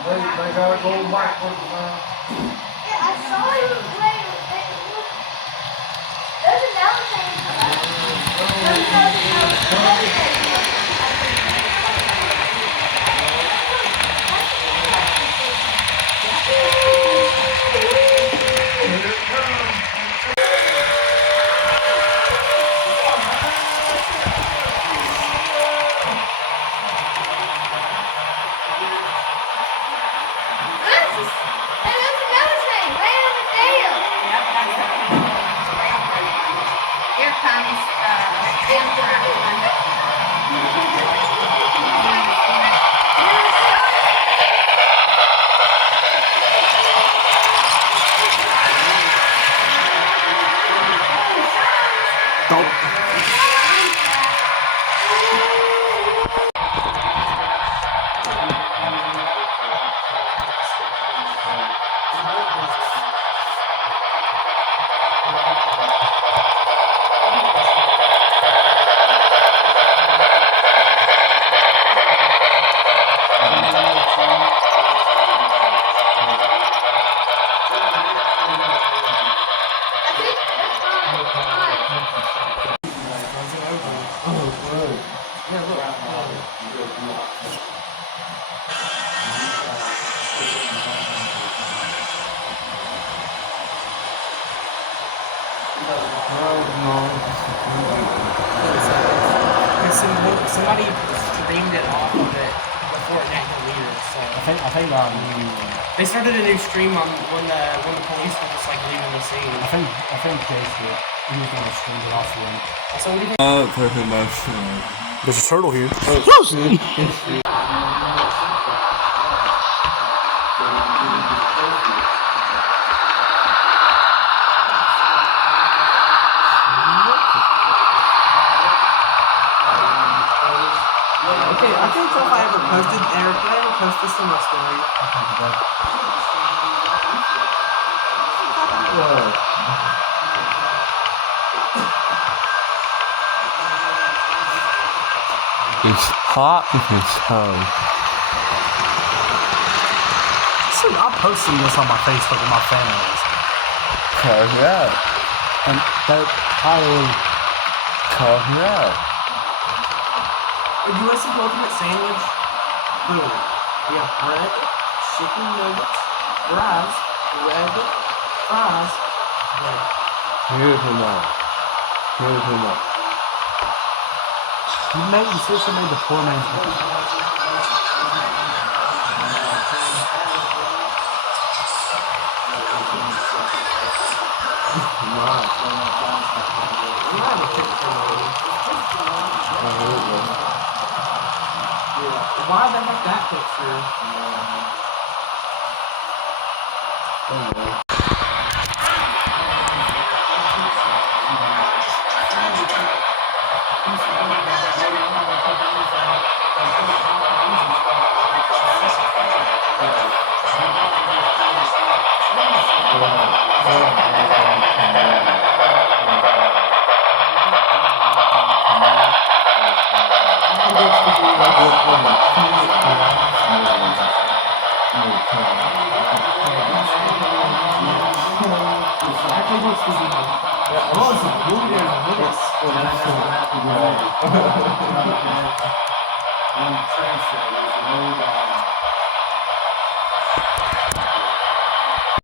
They gotta go backwards now. Yeah, I saw you play. There's another thing. There's another Here comes Somebody streamed it off of it before it got deleted. So I think they started a new stream on when the police were just like leaving the scene. I think Casey he was gonna stream it off one. So what do you think? Talking about There's a turtle here. Okay, I can't tell if I ever posted or did I ever post this on my story? it's hot in his home. See, I'm posting this on my Facebook with my families. Cause that. And they're highly Cause that. The U.S. Ultimate Sandwich. Boom. We have bread, chicken nuggets, fries, bread, fries, bread. Beautiful. you seriously made the poor man's Why they have that picture?